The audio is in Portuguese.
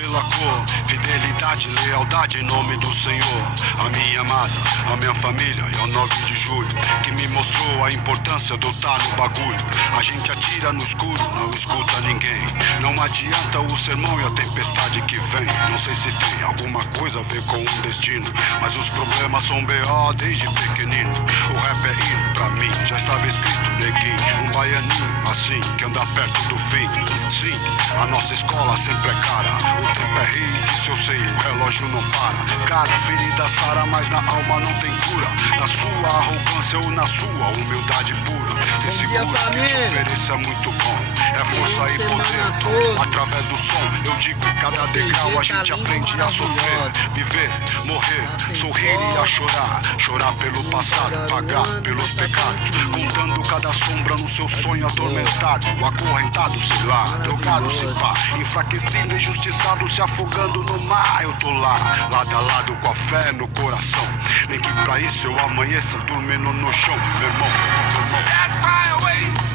pela cor, fidelidade, lealdade em nome do Senhor. A minha amada, a minha família e ao 9 de julho, que me mostrou a importância do tá no bagulho. A gente atira no escuro, não escuta ninguém. Não adianta o sermão e a tempestade que vem. Não sei se tem alguma coisa a ver com um destino, mas os problemas são B.O. desde pequenino. O rap é hino pra mim, já estava escrito, neguinho. Um baianinho assim, que anda perto do fim. Sim, a nossa escola sempre é cara. O tempo é rei, disso eu sei, o relógio não para. Cara, ferida sara, mas na alma não tem cura. Na sua arrogância ou na sua humildade pura. Ser seguro que te ofereça é muito bom. É força e poder, através do som. Eu digo, cada degrau a gente aprende a sofrer. Viver, morrer, sorrir e a chorar. Chorar pelo passado, pagar pelos pecados. Contando cada sombra no seu sonho atormentado. Acorrentado, sei lá, drogado, se pá. Enfraquecido, injustiçado, se afogando no mar. Eu tô lá, lado a lado com a fé no coração. Nem que pra isso eu amanheça dormindo no chão, meu irmão, meu irmão.